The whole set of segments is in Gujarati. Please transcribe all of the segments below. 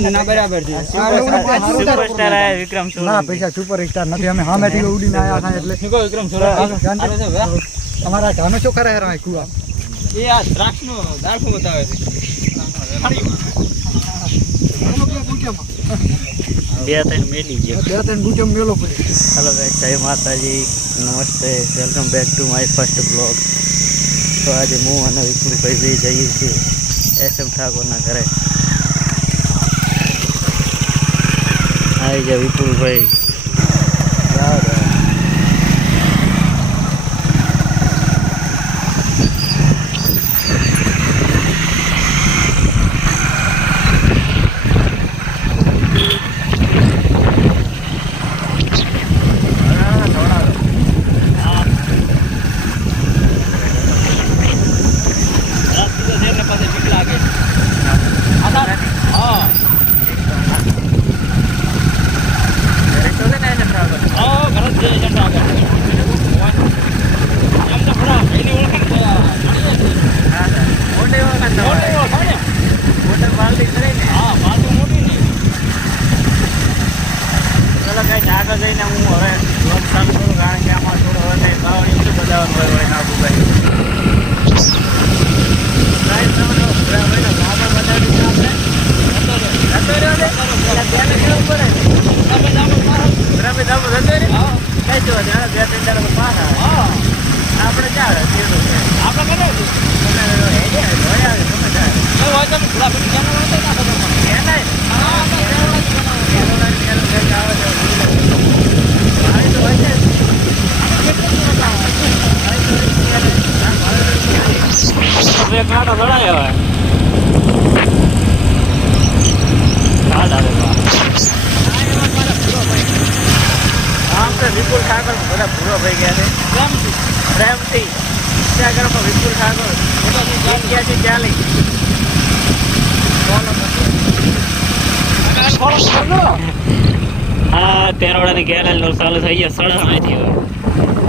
તમને ના બરાબર છે. સુપરસ્ટાર આયા વિક્રમ ના સોલંકી પૈસા સુપર સ્ટાર નથી. અમે સામેથી ઉડીને આયા હતા એટલે. શું કહો વિક્રમ સોલંકી? શાંતિ. આરો છે વાહ. અમારા ગામે શું કરે હેરા કુવા? એ આ દ્રાક્ષનો દાળખું બતાવે છે? બે ત્રણ મેલી ગયો. બે ત્રણ બુચમ મેલો પડે હેલો ગાઈસ જય માતાજી. નમસ્તે. Welcome back to my first blog તો આજે હું અને વિપુલભાઈ બે જઈએ છીએ. એસ એમ ઠાકોરના ઘરે. આવી ગયા વિપુલભાઈ રાવ રાવ. ઘરે તો છે ને એસ એમ ઠાકોર હા સર મોટી વખત તમારે મોટર બાલટી ખરી ને ચલો જઈને હું હવે બ્લોગ ચાલુ કરું કારણ કે આમાં થોડો હવે કઈ ભાવ શું બતાવવાનું હોય હોય નાખું આપણે. આપણે ચાલે કેરોલા કેરો ઘર આવે છે ભાઈ તો હોય છે બે કાંટો ભરાય હવે આમ તો વિપુલ ઠાકોર બધા ભૂરો થઈ ગયા છે પ્રેમથી ઇન્સ્ટાગ્રામમાં વિપુલ ઠાકોર એક્યાસી ચાલીસ હા તેરવાડાની ગેરેજ ચાલુ થઈ ગયા. સડક અહીંથી હવે.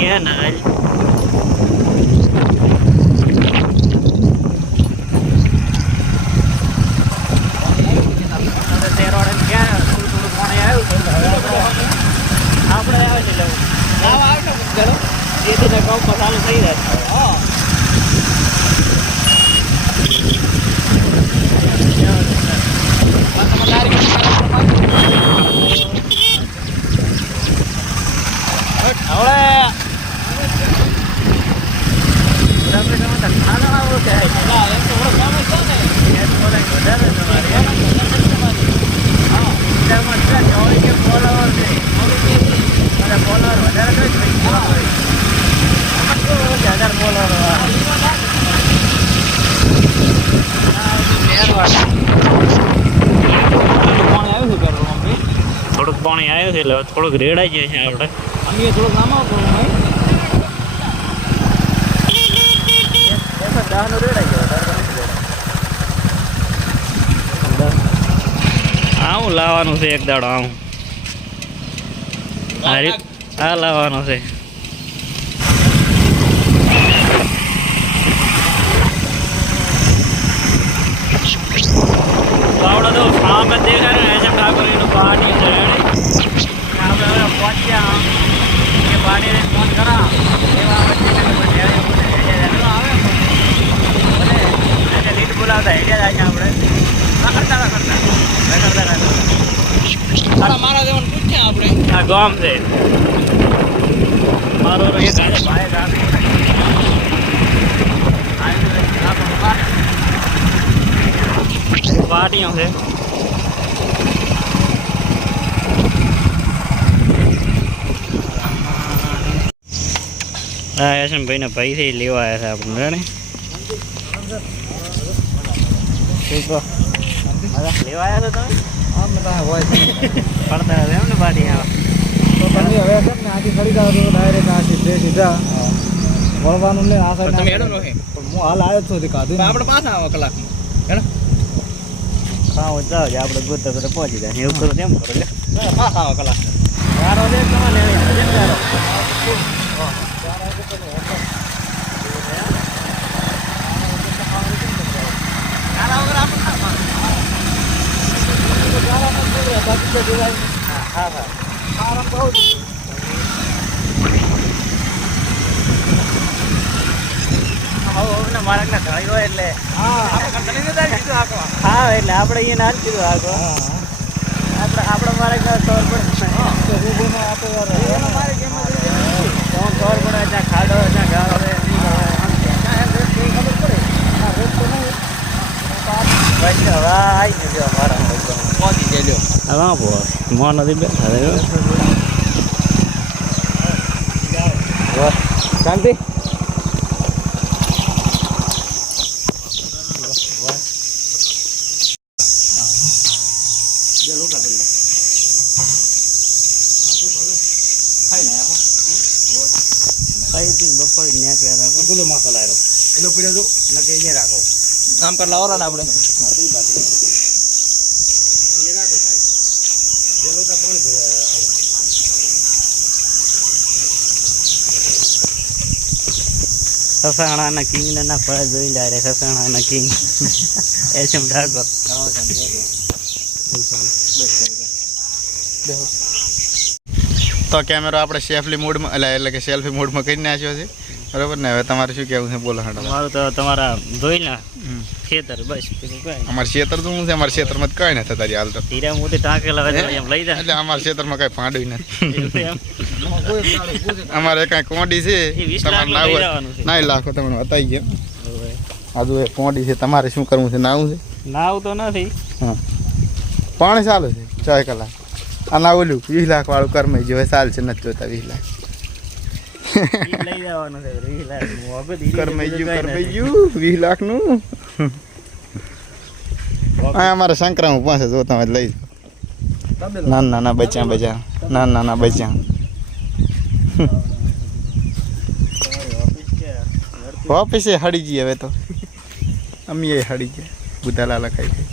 generell પાણી આવ્યું છે એટલે થોડુંક રેડાઈ જાય છે આપણે. દહનું રેડાઈ ગયો આવું લાવવાનું છે એક દાડો આવું આ આ લાવવાનો છે. આવડે તો સામે દેખાય ને એસ એમ ઠાકોર એનું પાણી હવે પહોંચ્યા એ પાણીને ફોન કરા. એવા આવે. લીટ બોલાવતા હેડ્યા જાય આપણે. કરતા કરતા. કરતા મારા દેવન પૂછ્યા આપણે? આ ગામ છે. મારો એ ભાઈ ગામ પાટીઓ છે. હા યશનભાઈ ભાઈથી લેવા આવ્યા છે આપણને લેવા આવ્યા છો તમે આમ હોય પડતા એમ ને પાટી આવા તો તમે હવે છે ને આથી ખરીદા તો ડાયરેક્ટ આથી બે સીધા વળવાનું ને આ સાઈડ તમે એનો નો હું હાલ આવ્યો છું કાઢી આપણે પાછા આવો કલાકમાં હેને હા હું જાઉં આપણે ગોતતા તો પહોંચી જાય એવું કરો તેમ કરો લે પાછા આવો કલાકમાં વારો લે તમારે લેવી આવે વારો હા હા. હોય એટલે હા એટલે આપણે હાલ કીધું આગો આપણે આપણે મારે ખબર પડે તો ખબર પડે જ્યાં ખાડો જ્યાં ગાળો હવે શાંતિ કઈ પીને બપોરે નીકળ્યા હતા ગુલો મસાલા રહ્યો એનો પીડ્યો તો નકે અહીંયા રાખો આમ કર લાવો ને આપણે સસાણાના કિંગ ને ના ફળ જોઈ લે રે સસાણાના કિંગ એસએમ ઠાકોર તો કેમેરો આપણે સેફલી મૂડમાં એટલે એટલે કે સેલ્ફી મૂડમાં કરી નાખ્યો છે. બરાબર ને? હવે તમારે શું કહેવું છે? બોલો હાડો. તમારું તો તમારા જોઈ ના હમ. ખેતર બસ બીજું કઈ અમારે ખેતર તો શું છે? અમારા ખેતરમાં તો કઈ નથી તારી હાલ તો હીરા મોતી ટાંકેલા હોય તો એમ લઈ જા એટલે અમારા ખેતરમાં કઈ ફાંડવી નથી. એમ. અમારે કઈ કોંડી છે? એ વીસ તમારે લાખ લઈ નાવું જવાનું છે. નાઈ લાખો તમને બતાવી ગયો. હવે. આજુ એ કોંડી છે તમારે શું કરવું છે? નાવું છે? નાવ તો નથી. હા. પાણી ચાલુ છે? છ કલાક. આ ના ઓલું વીસ લાખ વાળું કરમાઈ જો ચાલ છે નથી જોતા વીસ લાખ. ઈ લઈ જવાનું છે લાખ. કરમાઈ ગયું કરમાઈ આ અમારે સંક્રાંત પાસે જો તમે લઈ. નાના નાના બચ્યા બચ્ચા નાના નાના બચ્યા ઓફિસે હડી જઈએ હવે તો. અમે હડી ગયા બુધાલાલા ખાઈ ગઈ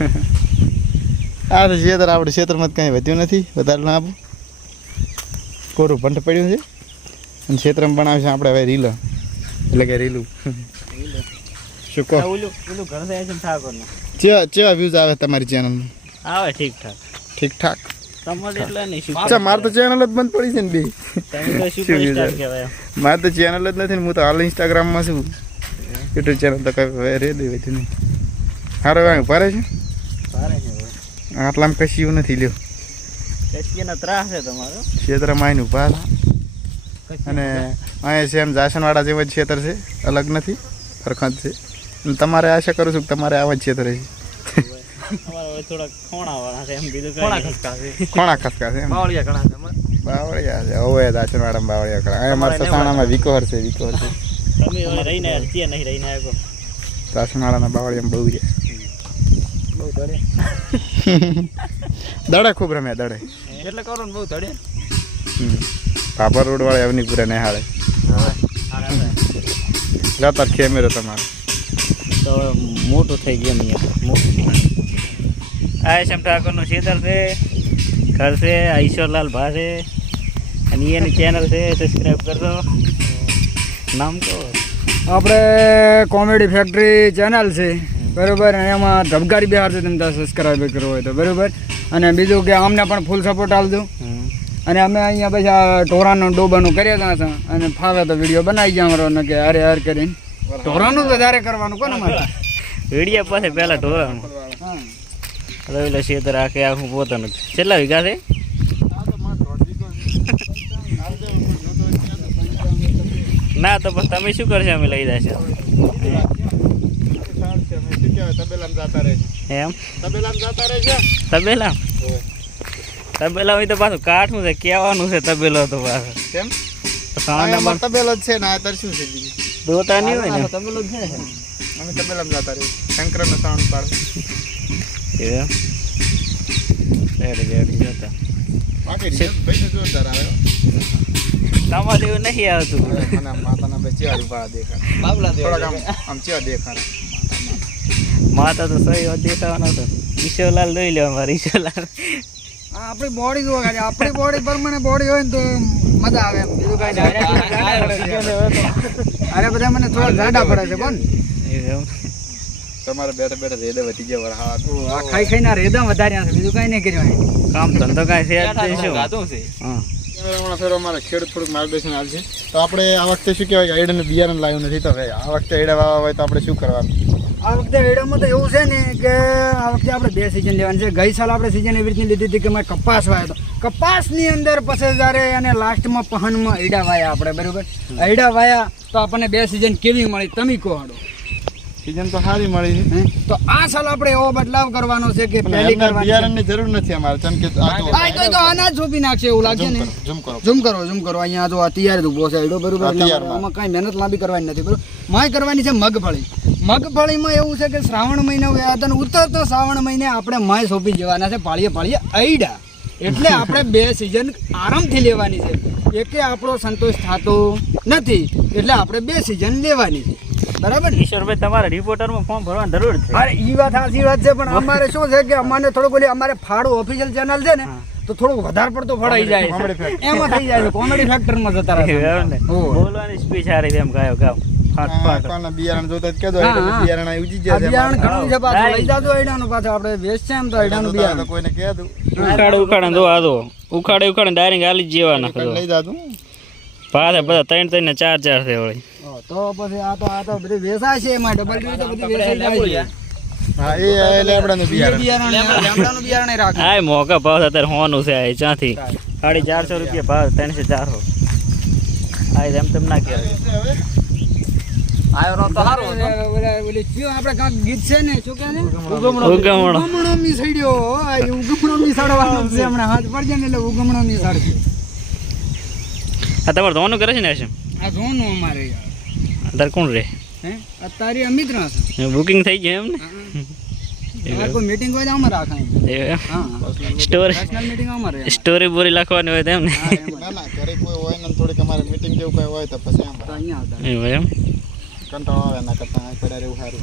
આ તો ખેતર આપણે ક્ષેત્રમાં કંઈ વધ્યું નથી વધારે ના આપું. કોરું ભંડ પડ્યું છે? અને ખેતરમાં બનાવશે આપણે હવે રીલો. એટલે કે રીલું. શું કહો. ચેવા ચેવા વ્યૂઝ આવે તમારી ચેનલમાં આવે ઠીક ઠાક ઠીક ઠાક મારે તો ચેનલ જ બંધ પડી છે ને બે. મારે તો ચેનલ જ નથી ને હું તો હાલ ઇન્સ્ટાગ્રામમાં છું. યુટ્યુબ ચેનલ તો કઈ રે દે હતી નહીં હારો વાંગ ભરે છે? આટલામાં કશી એવું નથી લ્યો. ક્ષેત્રમાં આવીને ઊભા હતા અને અહીંયા સેમ જાસનવાડા જેવા જ ક્ષેત્ર છે. અલગ નથી ફરખંત છે. અને તમારે આશા કરું છું કે તમારે આવા જ ક્ષેત્ર છે. ખોણા છે. ખસકા છે છે બાવળિયા છે છે હવે જાસનવાડામાં બાવળિયા ખરા અહીંયા મારા સસાણામાં વિકોહર છે વિકોહર છે. તમે હવે રહીને આવ્યા નહીં રહીને આવ્યો જાસનવાડાના બાવળિયામાં બહુ રહ્યા દડે ખૂબ રમ્યા દડે. એટલે કરો ને બહુ ધડે. ભાભર રોડ વાળા અવનીપુરા ને હાળે જતા ખેમેરો તમારો. તો મોટું થઈ ગયું મોટું આ શમ ઠાકોરનું ખેતર છે ઘર છે ઈશ્વરલાલ ભા છે અને એની ચેનલ છે સબસ્ક્રાઈબ કરજો. નામ કહો આપણે કોમેડી ફેક્ટરી ચેનલ છે બરોબર? એમાં ધબકારી બિહાર છે તમે સબસ્ક્રાઈબ કરવો હોય તો બરોબર? અને બીજું કે અમને પણ ફૂલ સપોર્ટ આપજો. અને અમે અહીંયા પછી આ ઢોરાનું ડોબાનું કરીએ ત્યાં. અને ફાવે તો વીડિયો બનાવી ગયા અમારો ને કે હારે હાર કરીને. ઢોરાનું વધારે કરવાનું કોને મારે? વીડિયો પાસે પહેલા ઢોરાનું. રવિલા ખેતર આખે આખું પોતાનું છેલ્લા કેટલા વીઘા છે? ના તો પછી તમે શું કરશો? અમે લઈ જશો. એમ? તબેલા તબેલા હોય તો પાછું કાઠું છે કહેવાનું છે તબેલો તો પાછો. કેમ? સાણા તબેલો જ છે ને આ શું છે બીજું? દોતા નહીં હોય ને? તબેલો જ છે અમે તબેલામાં જતા રહી શંકર નો સાઉન્ડ એમ રેડી રેડી જતા. બાકી રિઝલ્ટ ભાઈને જોરદાર આવ્યો તમારે એવું નહીં આવતું. મને માતાના બે ચેર ઊભા દેખાડ બાબલા આમ ચેર દેખાડ માતા તો સહી દેખાવાનો હતો. ઈશ્વરલાલ લઈ લેવા અમારે ઈશ્વરલાલ આપણી બોડી જોવા ખાલી આપણી બોડી પ્રમાણે બોડી હોય ને તો મજા આવે એમ. બીજું કાંઈ. અરે બધા મને થોડા જાડા પડે છે કોણ તમારે બેઠા બેઠા રેડા વધી ગયા વરહાવા આ ખાઈ ખાઈ ના રેડા વધાર્યા છે બીજું કાંઈ નહીં કર્યું કામ ધંધો કાંઈ છે શું? ગાતું છે? હા. ફેરો અમારે ખેડૂત થોડુંક માર્ગદર્શન આપશે. તો આપણે આ વખતે શું કહેવાય કે એડાને બિયારણ લાવ્યું નથી તો હવે આ વખતે એડા વાવા હોય તો આપણે શું કરવાનું? આ વખતે રેડામાં તો એવું છે ને કે આ વખતે આપણે બે સિઝન લેવાની છે. ગઈ સાલ આપણે સિઝન એવી રીતની લીધી હતી કે મેં કપાસ વાયો હતો. કપાસની અંદર પછી જ્યારે અને લાસ્ટમાં પહનમાં હૈડા વાયા આપણે બરાબર? હૈડા વાયા તો આપણને બે સિઝન કેવી મળી? તમે કહો સિઝન તો સારી મળી છે. તો આ સાલ આપણે એવો બદલાવ કરવાનો છે કે પહેલી કરવાની. બિયારણની જરૂર નથી અમારે કેમ કે આ તો આ તો- અનાજ સોંપી નાખશે એવું લાગે ને. ઝૂમ કરો. ઝૂમ કરો ઝૂમ કરો. અહીંયા જો આ તૈયાર જ ઊભો છે એડો બરોબર. આમાં કાંઈ મહેનત લાંબી કરવાની નથી બરોબર. માય કરવાની છે મગફળી. મગફળીમાં એવું છે કે શ્રાવણ મહિનો ગયા હતા ને ઉતરતો શ્રાવણ મહિને આપણે માય સોંપી જવાના છે પાળીએ પાળીએ આઈડા એટલે આપણે બે સિઝન આરામથી લેવાની છે. એકે આપણો સંતોષ થતો નથી એટલે આપણે બે સિઝન લેવાની છે. બરાબર ને? ઈશ્વરભાઈ તમારે રિપોર્ટરમાં ફોર્મ ભરવાની જરૂર છે. અરે ઈ વાત સાચી વાત છે પણ અમારે શું છે કે અમારે થોડુંક ઓલી અમારે ફાળો ઓફિશિયલ ચેનલ છે ને તો થોડુંક વધારે પડતો ફળાઈ જાય. એમાં થઈ જાય કોમેડી ફેક્ટરમાં જતા રહે. બોલવાની સ્પીચ હારી એમ ગાયો ગાવ. ફાટ આ ફાટ. કોના બિયારણ જોતા. બિયારણ અહીં ઉજી આ જાય છે બિયારણ ઘણું છે પાછું. લઈ જાજો આઈડાનું પાછું. આપણે વેચ છે એમ તો આઈડાનું બિયારણ. કોઈને કહે દઉં ઉખાડે ઉખાડે જો આ જો. ઉખાડે ઉખાડે ડાયરેક્ટ આલી જ જેવાના લઈ જાતું પાછા બધા ત્રણ ત્રણ ને ચાર ચાર છે વળી. તો પછી આ તો આ તો બધી વેચાય છે એમાં. ડબલ ડી તો બધી વેચાઈ જાય છે. હા એ એ બિયારણ. બિયારણ. લેમડાનું બિયારણ. રાખે આ મોકા ભાવ અત્યારે હોવાનું છે ચાથી સાડી ચારસો રૂપિયા ભાવ ત્રણસો ચારસો. આ એમ તેમ ના કહેવાય. આવ્યો તો ઓલા- આપણે ગીત છે ને શું કહે ને? ઉગમણો. ઉગમણો. મી સડ્યો આ ઉગમણો મી છે હમણાં. હાથ પડશે ને એટલે ઉગમણો આ તમારે ધોનું કરે છે ને આ જોનું અમારે. યાર અત્યારે કોણ રે હે? અત્યારે અમિત છે બુકિંગ થઈ ગયું એમ ને? મીટિંગ હોય તો એવું હા સ્ટોરી પર્સનલ મીટિંગ અમારે સ્ટોરી બોરી લખવાની હોય તેમ ને? એમ જ. ના ના ઘરે કોઈ હોય ને થોડીક અમારે મીટિંગ જેવું કઈ હોય તો પછી આમ. તો અહીંયા આવતા. એમ? કંટાળો આવે ના કરતા પડ્યા રહેવું સારું